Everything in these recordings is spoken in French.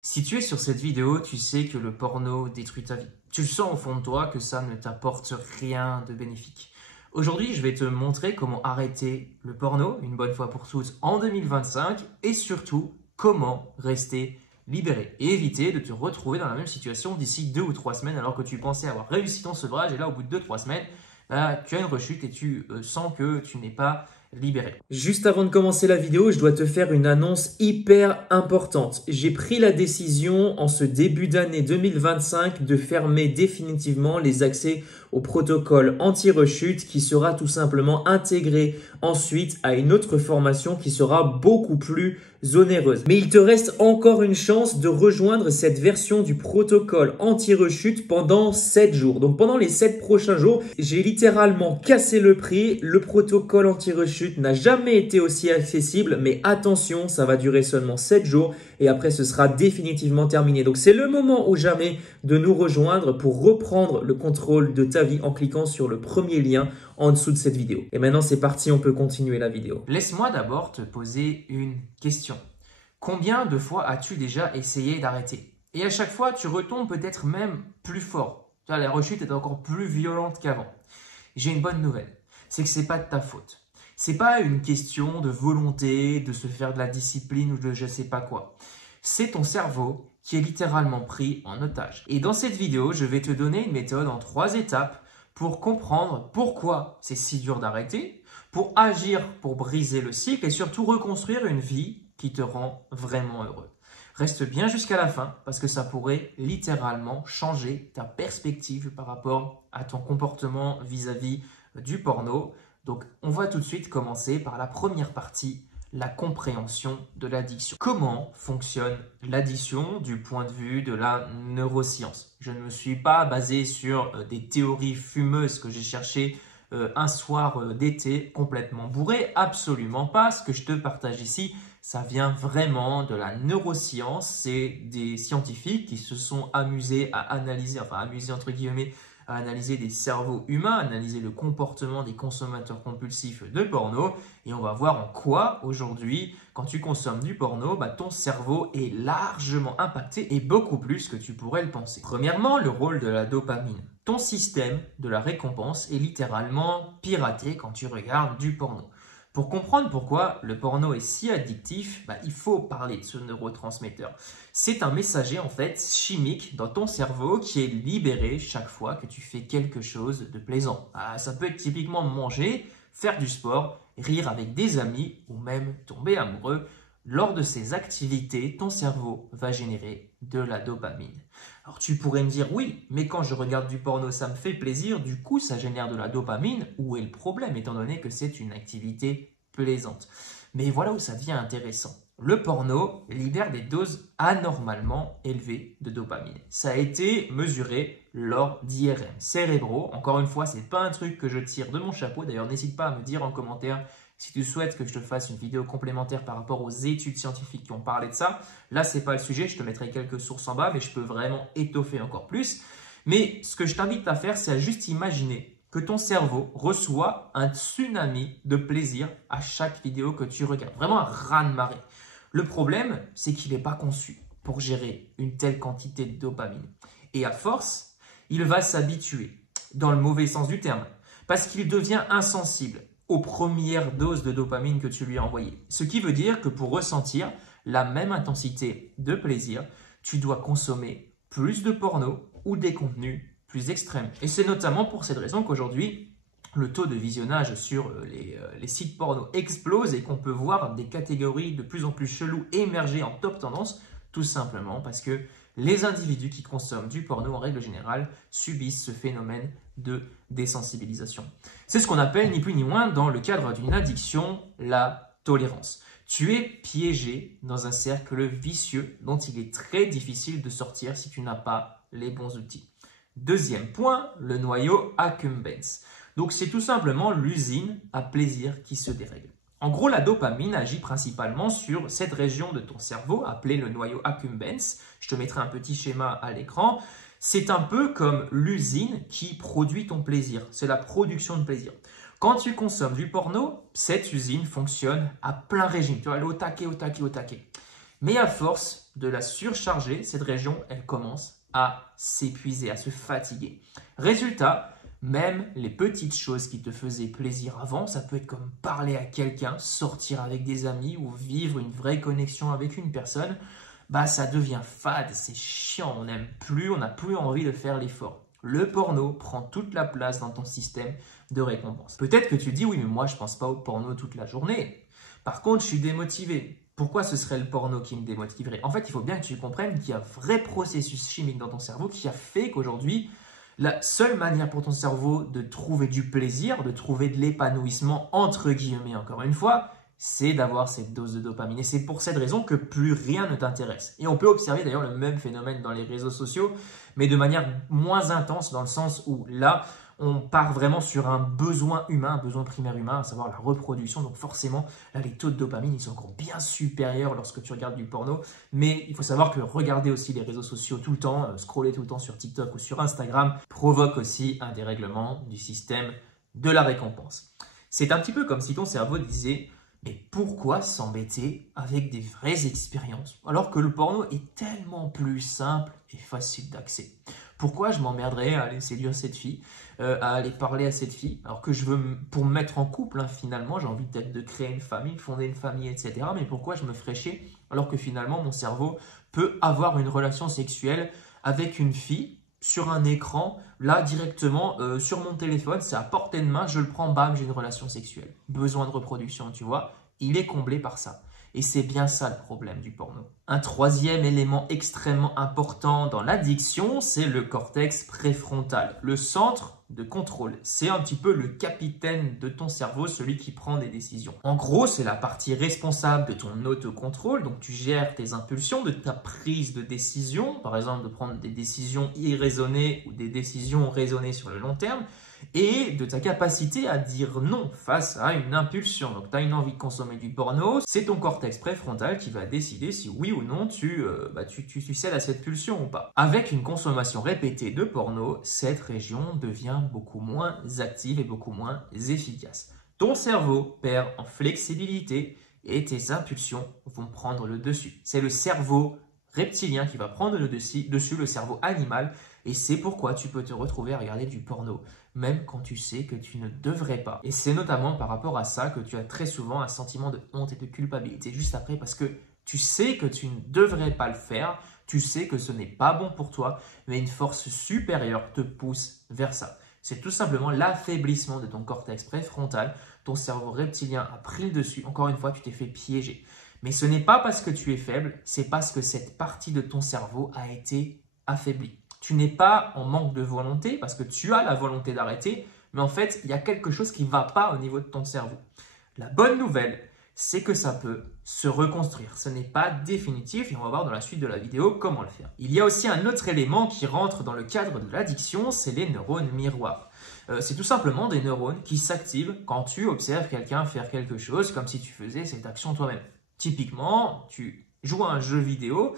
Si tu es sur cette vidéo, tu sais que le porno détruit ta vie. Tu le sens au fond de toi que ça ne t'apporte rien de bénéfique. Aujourd'hui, je vais te montrer comment arrêter le porno une bonne fois pour toutes en 2025 et surtout comment rester libéré et éviter de te retrouver dans la même situation d'ici 2 ou 3 semaines alors que tu pensais avoir réussi ton sevrage et là au bout de 2 ou 3 semaines, tu as une rechute et tu sens que tu n'es pas libéré. Juste avant de commencer la vidéo, je dois te faire une annonce hyper importante. J'ai pris la décision en ce début d'année 2025 de fermer définitivement les accès au protocole anti-rechute qui sera tout simplement intégré ensuite à une autre formation qui sera beaucoup plus onéreuse. Mais il te reste encore une chance de rejoindre cette version du protocole anti-rechute pendant 7 jours. Donc pendant les 7 prochains jours, j'ai littéralement cassé le prix. Le protocole anti-rechute n'a jamais été aussi accessible, mais attention, ça va durer seulement 7 jours et après ce sera définitivement terminé. Donc c'est le moment ou jamais de nous rejoindre pour reprendre le contrôle de ta vie en cliquant sur le premier lien en dessous de cette vidéo. Et maintenant c'est parti, on peut continuer la vidéo. Laisse-moi d'abord te poser une question. Combien de fois as-tu déjà essayé d'arrêter? Et à chaque fois, tu retombes peut-être même plus fort. La rechute est encore plus violente qu'avant. J'ai une bonne nouvelle, c'est que ce n'est pas de ta faute. Ce n'est pas une question de volonté, de se faire de la discipline ou de je ne sais pas quoi. C'est ton cerveau qui est littéralement pris en otage. Et dans cette vidéo, je vais te donner une méthode en 3 étapes pour comprendre pourquoi c'est si dur d'arrêter, pour agir pour briser le cycle et surtout reconstruire une vie qui te rend vraiment heureux. Reste bien jusqu'à la fin parce que ça pourrait littéralement changer ta perspective par rapport à ton comportement vis-à-vis du porno. Donc, on va tout de suite commencer par la première partie, la compréhension de l'addiction. Comment fonctionne l'addiction du point de vue de la neuroscience? Je ne me suis pas basé sur des théories fumeuses que j'ai cherchées un soir d'été complètement bourré. Absolument pas. Ce que je te partage ici, ça vient vraiment de la neuroscience. C'est des scientifiques qui se sont amusés à analyser, enfin amusés entre guillemets, à analyser des cerveaux humains, analyser le comportement des consommateurs compulsifs de porno. Et on va voir en quoi aujourd'hui, quand tu consommes du porno, ton cerveau est largement impacté et beaucoup plus que tu pourrais le penser. Premièrement, le rôle de la dopamine. Ton système de la récompense est littéralement piraté quand tu regardes du porno. Pour comprendre pourquoi le porno est si addictif, il faut parler de ce neurotransmetteur. C'est un messager en fait chimique dans ton cerveau qui est libéré chaque fois que tu fais quelque chose de plaisant. Ça peut être typiquement manger, faire du sport, rire avec des amis ou même tomber amoureux. Lors de ces activités, ton cerveau va générer de la dopamine. Alors tu pourrais me dire, oui, mais quand je regarde du porno, ça me fait plaisir, du coup ça génère de la dopamine. Où est le problème étant donné que c'est une activité plaisante? Mais voilà où ça devient intéressant. Le porno libère des doses anormalement élevées de dopamine. Ça a été mesuré lors d'IRM cérébraux. Encore une fois, ce n'est pas un truc que je tire de mon chapeau. D'ailleurs, n'hésite pas à me dire en commentaire si tu souhaites que je te fasse une vidéo complémentaire par rapport aux études scientifiques qui ont parlé de ça. Là, ce n'est pas le sujet, je te mettrai quelques sources en bas, mais je peux vraiment étoffer encore plus. Mais ce que je t'invite à faire, c'est à juste imaginer que ton cerveau reçoit un tsunami de plaisir à chaque vidéo que tu regardes. Vraiment un raz-de-marée. Le problème, c'est qu'il n'est pas conçu pour gérer une telle quantité de dopamine. Et à force, il va s'habituer, dans le mauvais sens du terme, parce qu'il devient insensible aux premières doses de dopamine que tu lui as envoyées. Ce qui veut dire que pour ressentir la même intensité de plaisir, tu dois consommer plus de porno ou des contenus plus extrêmes. Et c'est notamment pour cette raison qu'aujourd'hui, le taux de visionnage sur les sites porno explose et qu'on peut voir des catégories de plus en plus cheloues émerger en top tendance, tout simplement parce que les individus qui consomment du porno, en règle générale, subissent ce phénomène de désensibilisation. C'est ce qu'on appelle, ni plus ni moins, dans le cadre d'une addiction, la tolérance. Tu es piégé dans un cercle vicieux dont il est très difficile de sortir si tu n'as pas les bons outils. Deuxième point, le noyau accumbens. Donc, c'est tout simplement l'usine à plaisir qui se dérègle. En gros, la dopamine agit principalement sur cette région de ton cerveau appelée le noyau accumbens. Je te mettrai un petit schéma à l'écran. C'est un peu comme l'usine qui produit ton plaisir. C'est la production de plaisir. Quand tu consommes du porno, cette usine fonctionne à plein régime. Tu vas aller au taquet, au taquet, au taquet. Mais à force de la surcharger, cette région, elle commence à s'épuiser, à se fatiguer. Résultat, même les petites choses qui te faisaient plaisir avant, ça peut être comme parler à quelqu'un, sortir avec des amis ou vivre une vraie connexion avec une personne, bah ça devient fade, c'est chiant, on n'aime plus, on n'a plus envie de faire l'effort. Le porno prend toute la place dans ton système de récompense. Peut-être que tu dis, oui, mais moi je pense pas au porno toute la journée. Par contre, je suis démotivé. Pourquoi ce serait le porno qui me démotiverait? En fait, il faut bien que tu comprennes qu'il y a un vrai processus chimique dans ton cerveau qui a fait qu'aujourd'hui, la seule manière pour ton cerveau de trouver du plaisir, de trouver de l'épanouissement, entre guillemets encore une fois, c'est d'avoir cette dose de dopamine. Et c'est pour cette raison que plus rien ne t'intéresse. Et on peut observer d'ailleurs le même phénomène dans les réseaux sociaux, mais de manière moins intense dans le sens où là, on part vraiment sur un besoin humain, un besoin primaire humain, à savoir la reproduction. Donc forcément, là, les taux de dopamine, ils sont encore bien supérieurs lorsque tu regardes du porno. Mais il faut savoir que regarder aussi les réseaux sociaux tout le temps, scroller tout le temps sur TikTok ou sur Instagram, provoque aussi un dérèglement du système de la récompense. C'est un petit peu comme si ton cerveau disait « Mais pourquoi s'embêter avec des vraies expériences alors que le porno est tellement plus simple et facile d'accès ?» Pourquoi je m'emmerderais à aller séduire cette fille, à aller parler à cette fille, alors que je veux, pour me mettre en couple, finalement, j'ai envie peut-être de créer une famille, de fonder une famille, etc. Mais pourquoi je me ferais chier alors que finalement, mon cerveau peut avoir une relation sexuelle avec une fille sur un écran, là, directement, sur mon téléphone, c'est à portée de main, je le prends, bam, j'ai une relation sexuelle. Besoin de reproduction, tu vois, il est comblé par ça. Et c'est bien ça le problème du porno. Un troisième élément extrêmement important dans l'addiction, c'est le cortex préfrontal, le centre de contrôle. C'est un petit peu le capitaine de ton cerveau, celui qui prend des décisions. En gros, c'est la partie responsable de ton autocontrôle, donc tu gères tes impulsions, de ta prise de décision, par exemple de prendre des décisions irraisonnées ou des décisions raisonnées sur le long terme, et de ta capacité à dire non face à une impulsion. Donc tu as une envie de consommer du porno, c'est ton cortex préfrontal qui va décider si oui ou non tu cèdes à cette pulsion ou pas. Avec une consommation répétée de porno, cette région devient beaucoup moins active et beaucoup moins efficace. Ton cerveau perd en flexibilité et tes impulsions vont prendre le dessus. C'est le cerveau reptilien qui va prendre le dessus, le cerveau animal, et c'est pourquoi tu peux te retrouver à regarder du porno, même quand tu sais que tu ne devrais pas. Et c'est notamment par rapport à ça que tu as très souvent un sentiment de honte et de culpabilité juste après, parce que tu sais que tu ne devrais pas le faire, tu sais que ce n'est pas bon pour toi, mais une force supérieure te pousse vers ça. C'est tout simplement l'affaiblissement de ton cortex préfrontal, ton cerveau reptilien a pris le dessus, encore une fois tu t'es fait piéger. Mais ce n'est pas parce que tu es faible, c'est parce que cette partie de ton cerveau a été affaiblie. Tu n'es pas en manque de volonté parce que tu as la volonté d'arrêter, mais en fait, il y a quelque chose qui ne va pas au niveau de ton cerveau. La bonne nouvelle, c'est que ça peut se reconstruire. Ce n'est pas définitif et on va voir dans la suite de la vidéo comment le faire. Il y a aussi un autre élément qui rentre dans le cadre de l'addiction, c'est les neurones miroirs. C'est tout simplement des neurones qui s'activent quand tu observes quelqu'un faire quelque chose comme si tu faisais cette action toi-même. Typiquement, tu joues à un jeu vidéo,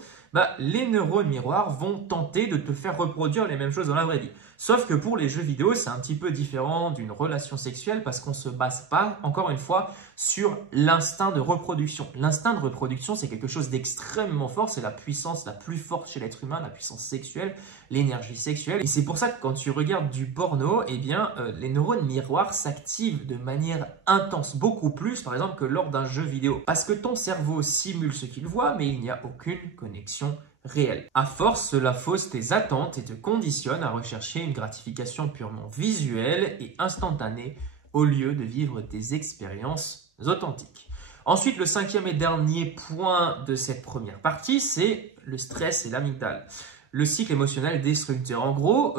les neurones miroirs vont tenter de te faire reproduire les mêmes choses dans la vraie vie. Sauf que pour les jeux vidéo, c'est un petit peu différent d'une relation sexuelle parce qu'on ne se base pas, encore une fois, sur l'instinct de reproduction. L'instinct de reproduction, c'est quelque chose d'extrêmement fort, c'est la puissance la plus forte chez l'être humain, la puissance sexuelle, l'énergie sexuelle. Et c'est pour ça que quand tu regardes du porno, les neurones miroirs s'activent de manière intense, beaucoup plus par exemple que lors d'un jeu vidéo. Parce que ton cerveau simule ce qu'il voit, mais il n'y a aucune connexion réelle. À force, cela fausse tes attentes et te conditionne à rechercher une gratification purement visuelle et instantanée au lieu de vivre des expériences authentiques. Ensuite, le cinquième et dernier point de cette première partie, c'est le stress et l'amygdale. Le cycle émotionnel destructeur. En gros,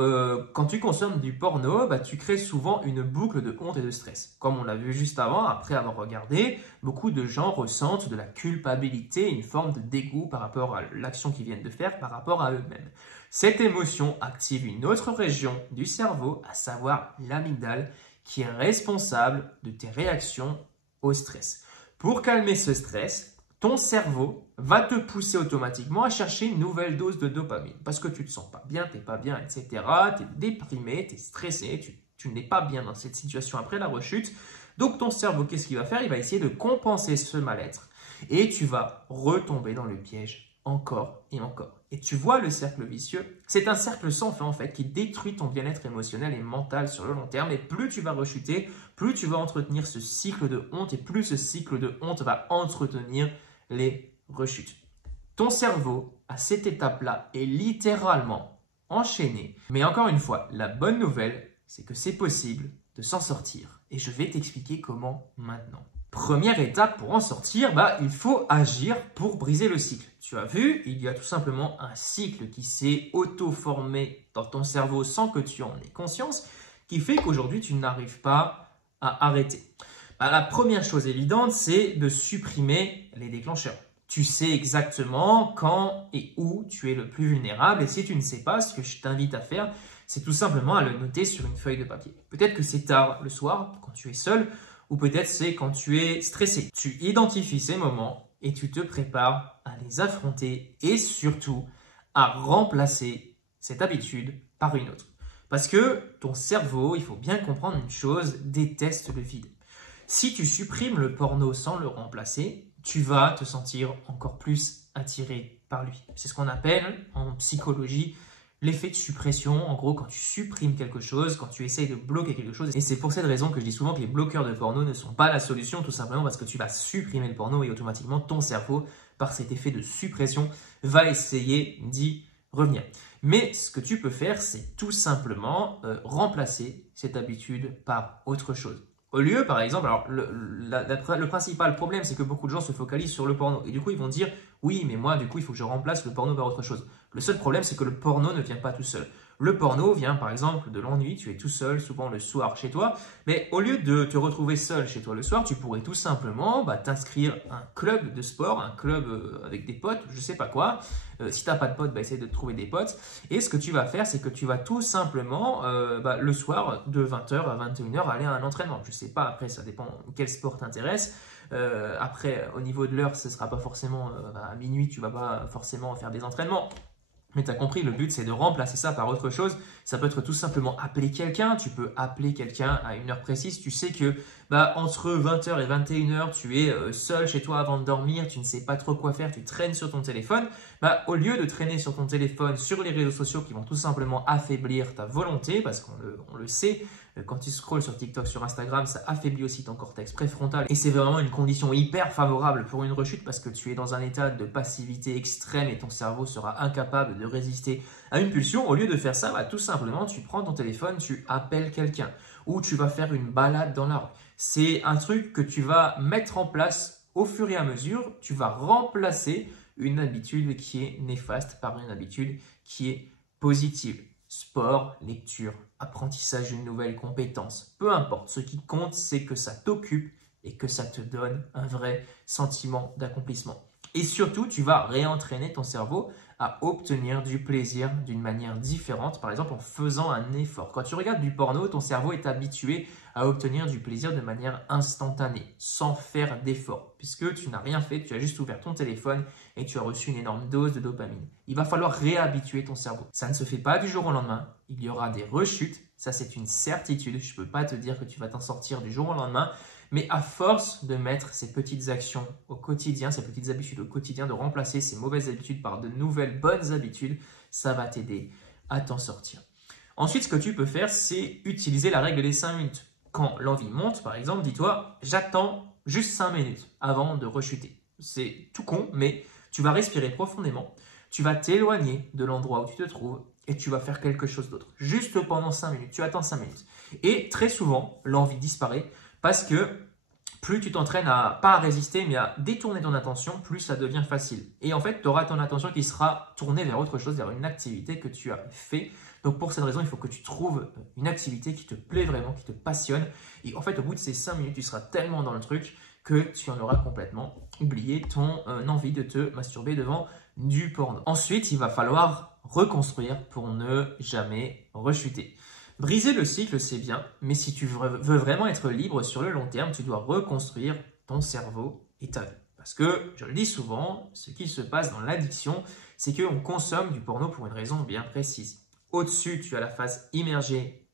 quand tu consommes du porno, tu crées souvent une boucle de honte et de stress. Comme on l'a vu juste avant, après avoir regardé, beaucoup de gens ressentent de la culpabilité, une forme de dégoût par rapport à l'action qu'ils viennent de faire, par rapport à eux-mêmes. Cette émotion active une autre région du cerveau, à savoir l'amygdale, qui est responsable de tes réactions au stress. Pour calmer ce stress, ton cerveau va te pousser automatiquement à chercher une nouvelle dose de dopamine parce que tu ne te sens pas bien, tu n'es pas bien, etc. Tu es déprimé, tu es stressé, tu n'es pas bien dans cette situation après la rechute. Donc ton cerveau, qu'est-ce qu'il va faire? Il va essayer de compenser ce mal-être. et tu vas retomber dans le piège encore et encore. Et tu vois le cercle vicieux, c'est un cercle sans fin en fait qui détruit ton bien-être émotionnel et mental sur le long terme. Et plus tu vas rechuter, plus tu vas entretenir ce cycle de honte et plus ce cycle de honte va entretenir les rechutes. Ton cerveau, à cette étape-là, est littéralement enchaîné. Mais encore une fois, la bonne nouvelle, c'est que c'est possible de s'en sortir. Et je vais t'expliquer comment maintenant. Première étape pour en sortir, il faut agir pour briser le cycle. Tu as vu, il y a tout simplement un cycle qui s'est auto-formé dans ton cerveau sans que tu en aies conscience, qui fait qu'aujourd'hui tu n'arrives pas à arrêter. La première chose évidente, c'est de supprimer les déclencheurs. Tu sais exactement quand et où tu es le plus vulnérable. Et si tu ne sais pas, ce que je t'invite à faire, c'est tout simplement à le noter sur une feuille de papier. Peut-être que c'est tard le soir, quand tu es seul, ou peut-être c'est quand tu es stressé. Tu identifies ces moments et tu te prépares à les affronter et surtout à remplacer cette habitude par une autre. Parce que ton cerveau, il faut bien comprendre une chose, déteste le vide. Si tu supprimes le porno sans le remplacer, tu vas te sentir encore plus attiré par lui. C'est ce qu'on appelle en psychologie l'effet de suppression. En gros, quand tu supprimes quelque chose, quand tu essayes de bloquer quelque chose. Et c'est pour cette raison que je dis souvent que les bloqueurs de porno ne sont pas la solution, tout simplement parce que tu vas supprimer le porno et automatiquement ton cerveau, par cet effet de suppression, va essayer d'y revenir. Mais ce que tu peux faire, c'est tout simplement remplacer cette habitude par autre chose. Au lieu, par exemple, alors le principal problème, c'est que beaucoup de gens se focalisent sur le porno. Et du coup, ils vont dire, oui, mais moi, du coup, il faut que je remplace le porno par autre chose. Le seul problème, c'est que le porno ne vient pas tout seul. Le porno vient, par exemple, de l'ennui. Tu es tout seul, souvent le soir chez toi. Mais au lieu de te retrouver seul chez toi le soir, tu pourrais tout simplement t'inscrire à un club de sport, un club avec des potes, je sais pas quoi. Si tu n'as pas de potes, essaye de te trouver des potes. Et ce que tu vas faire, c'est que tu vas tout simplement, le soir, de 20h à 21h, aller à un entraînement. Je sais pas, après, ça dépend quel sport t'intéresse. Après, au niveau de l'heure, ce ne sera pas forcément à minuit, tu ne vas pas forcément faire des entraînements. Mais tu as compris, le but, c'est de remplacer ça par autre chose. Ça peut être tout simplement appeler quelqu'un. Tu peux appeler quelqu'un à une heure précise. Tu sais que entre 20h et 21h, tu es seul chez toi avant de dormir. Tu ne sais pas trop quoi faire. Tu traînes sur ton téléphone. Au lieu de traîner sur ton téléphone, sur les réseaux sociaux qui vont tout simplement affaiblir ta volonté, parce qu'on le sait, quand tu scrolles sur TikTok, sur Instagram, ça affaiblit aussi ton cortex préfrontal. Et c'est vraiment une condition hyper favorable pour une rechute parce que tu es dans un état de passivité extrême et ton cerveau sera incapable de résister à une pulsion. Au lieu de faire ça, tout simplement, tu prends ton téléphone, tu appelles quelqu'un ou tu vas faire une balade dans la rue. C'est un truc que tu vas mettre en place au fur et à mesure. Tu vas remplacer une habitude qui est néfaste par une habitude qui est positive. Sport, lecture, apprentissage d'une nouvelle compétence, peu importe. Ce qui compte, c'est que ça t'occupe et que ça te donne un vrai sentiment d'accomplissement. Et surtout, tu vas réentraîner ton cerveau à obtenir du plaisir d'une manière différente, par exemple en faisant un effort. Quand tu regardes du porno, ton cerveau est habitué à obtenir du plaisir de manière instantanée, sans faire d'effort, puisque tu n'as rien fait, tu as juste ouvert ton téléphone et tu as reçu une énorme dose de dopamine. Il va falloir réhabituer ton cerveau. Ça ne se fait pas du jour au lendemain, il y aura des rechutes, ça c'est une certitude, je ne peux pas te dire que tu vas t'en sortir du jour au lendemain, mais à force de mettre ces petites actions au quotidien, ces petites habitudes au quotidien, de remplacer ces mauvaises habitudes par de nouvelles bonnes habitudes, ça va t'aider à t'en sortir. Ensuite, ce que tu peux faire, c'est utiliser la règle des 5 minutes. Quand l'envie monte, par exemple, dis-toi, j'attends juste 5 minutes avant de rechuter. C'est tout con, mais tu vas respirer profondément, tu vas t'éloigner de l'endroit où tu te trouves et tu vas faire quelque chose d'autre. Juste pendant 5 minutes, tu attends 5 minutes. Et très souvent, l'envie disparaît parce que plus tu t'entraînes pas à résister, mais à détourner ton attention, plus ça devient facile. Et en fait, tu auras ton attention qui sera tournée vers autre chose, vers une activité que tu as fait. Donc pour cette raison, il faut que tu trouves une activité qui te plaît vraiment, qui te passionne. Et en fait, au bout de ces 5 minutes, tu seras tellement dans le truc que tu en auras complètement oublié ton envie de te masturber devant du porno. Ensuite, il va falloir reconstruire pour ne jamais rechuter. Briser le cycle, c'est bien, mais si tu veux vraiment être libre sur le long terme, tu dois reconstruire ton cerveau et ta vie. Parce que, je le dis souvent, ce qui se passe dans l'addiction, c'est qu'on consomme du porno pour une raison bien précise. Au-dessus, tu as la phase immergée,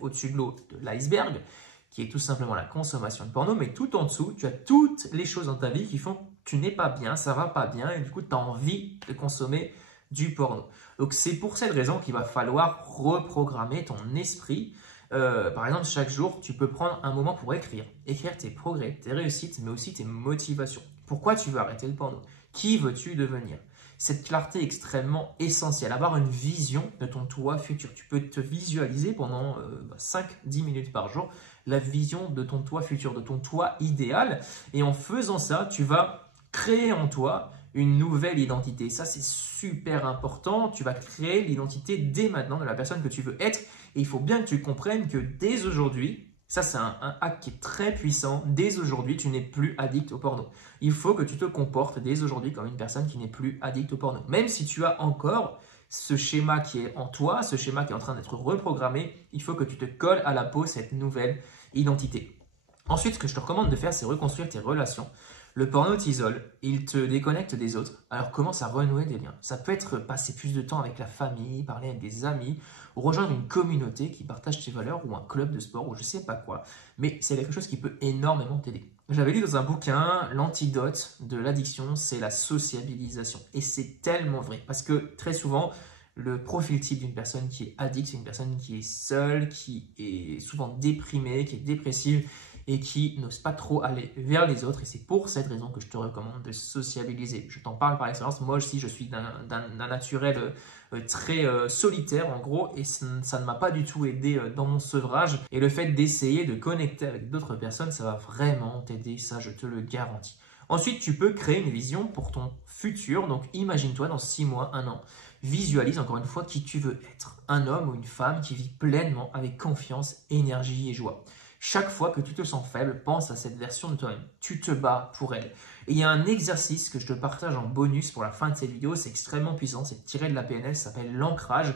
au-dessus de l'eau de l'iceberg, qui est tout simplement la consommation de porno, mais tout en dessous, tu as toutes les choses dans ta vie qui font que tu n'es pas bien, ça va pas bien, et du coup, tu as envie de consommer du porno. Donc, c'est pour cette raison qu'il va falloir reprogrammer ton esprit. Par exemple, chaque jour, tu peux prendre un moment pour écrire tes progrès, tes réussites, mais aussi tes motivations. Pourquoi tu veux arrêter le porno? Qui veux-tu devenir? Cette clarté est extrêmement essentielle, avoir une vision de ton toi futur. Tu peux te visualiser pendant 5-10 minutes par jour, la vision de ton toi futur, de ton toi idéal. Et en faisant ça, tu vas créer en toi une nouvelle identité. Ça, c'est super important. Tu vas créer l'identité dès maintenant de la personne que tu veux être. Et il faut bien que tu comprennes que dès aujourd'hui, ça c'est un hack qui est très puissant, dès aujourd'hui, tu n'es plus addict au porno. Il faut que tu te comportes dès aujourd'hui comme une personne qui n'est plus addict au porno. Même si tu as encore ce schéma qui est en toi, ce schéma qui est en train d'être reprogrammé, il faut que tu te colles à la peau cette nouvelle identité. Ensuite, ce que je te recommande de faire, c'est reconstruire tes relations. Le porno t'isole, il te déconnecte des autres, alors commence à renouer des liens. Ça peut être passer plus de temps avec la famille, parler avec des amis, ou rejoindre une communauté qui partage tes valeurs, ou un club de sport, ou je sais pas quoi. Mais c'est quelque chose qui peut énormément t'aider. J'avais lu dans un bouquin, l'antidote de l'addiction, c'est la sociabilisation. Et c'est tellement vrai, parce que très souvent, le profil type d'une personne qui est addict, c'est une personne qui est seule, qui est souvent déprimée, qui est dépressive, et qui n'ose pas trop aller vers les autres. Et c'est pour cette raison que je te recommande de sociabiliser. Je t'en parle par expérience. Moi aussi, je suis d'un naturel très solitaire en gros, et ça ne m'a pas du tout aidé dans mon sevrage. Et le fait d'essayer de connecter avec d'autres personnes, ça va vraiment t'aider, ça je te le garantis. Ensuite, tu peux créer une vision pour ton futur. Donc imagine-toi dans 6 mois, 1 an. Visualise encore une fois qui tu veux être. Un homme ou une femme qui vit pleinement avec confiance, énergie et joie. Chaque fois que tu te sens faible, pense à cette version de toi-même. Tu te bats pour elle. Et il y a un exercice que je te partage en bonus pour la fin de cette vidéo. C'est extrêmement puissant. C'est tiré de la PNL. Ça s'appelle l'ancrage.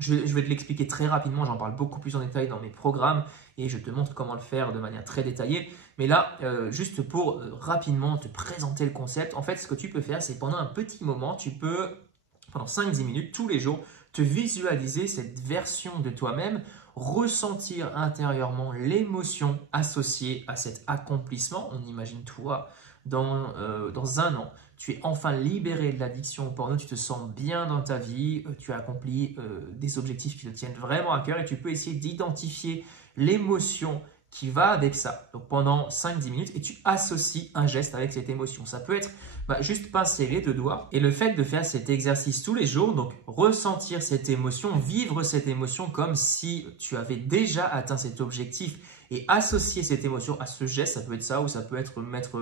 Je vais te l'expliquer très rapidement. J'en parle beaucoup plus en détail dans mes programmes. Et je te montre comment le faire de manière très détaillée. Mais là, juste pour rapidement te présenter le concept. En fait, ce que tu peux faire, c'est pendant un petit moment, tu peux, pendant 5-10 minutes, tous les jours, te visualiser cette version de toi-même, ressentir intérieurement l'émotion associée à cet accomplissement. On imagine toi dans 1 an, tu es enfin libéré de l'addiction au porno, tu te sens bien dans ta vie, tu as accompli des objectifs qui te tiennent vraiment à cœur et tu peux essayer d'identifier l'émotion qui va avec ça. Donc pendant 5-10 minutes et tu associes un geste avec cette émotion. Ça peut être juste pincer les 2 doigts et le fait de faire cet exercice tous les jours, donc ressentir cette émotion, vivre cette émotion comme si tu avais déjà atteint cet objectif et associer cette émotion à ce geste, ça peut être ça ou ça peut être mettre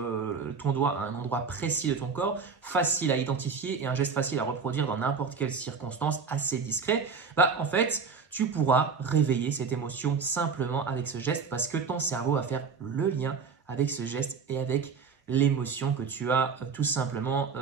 ton doigt à un endroit précis de ton corps, facile à identifier et un geste facile à reproduire dans n'importe quelle circonstance, assez discret. En fait, tu pourras réveiller cette émotion simplement avec ce geste parce que ton cerveau va faire le lien avec ce geste et avec l'émotion que tu as tout simplement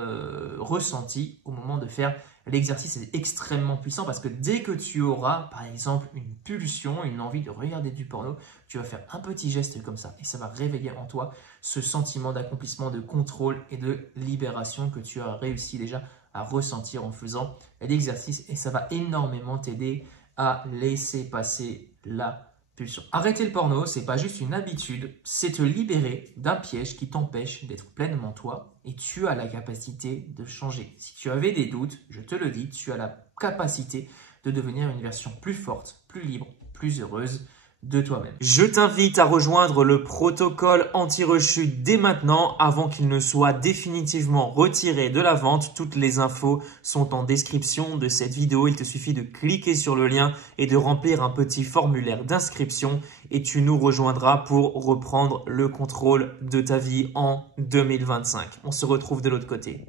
ressentie au moment de faire l'exercice. C'est extrêmement puissant parce que dès que tu auras par exemple une pulsion, une envie de regarder du porno, tu vas faire un petit geste comme ça et ça va réveiller en toi ce sentiment d'accomplissement, de contrôle et de libération que tu as réussi déjà à ressentir en faisant l'exercice et ça va énormément t'aider à laisser passer la pulsion. Arrêter le porno, c'est pas juste une habitude, c'est te libérer d'un piège qui t'empêche d'être pleinement toi et tu as la capacité de changer. Si tu avais des doutes, je te le dis, tu as la capacité de devenir une version plus forte, plus libre, plus heureuse de toi-même. Je t'invite à rejoindre le protocole anti-rechute dès maintenant avant qu'il ne soit définitivement retiré de la vente. Toutes les infos sont en description de cette vidéo. Il te suffit de cliquer sur le lien et de remplir un petit formulaire d'inscription et tu nous rejoindras pour reprendre le contrôle de ta vie en 2025. On se retrouve de l'autre côté.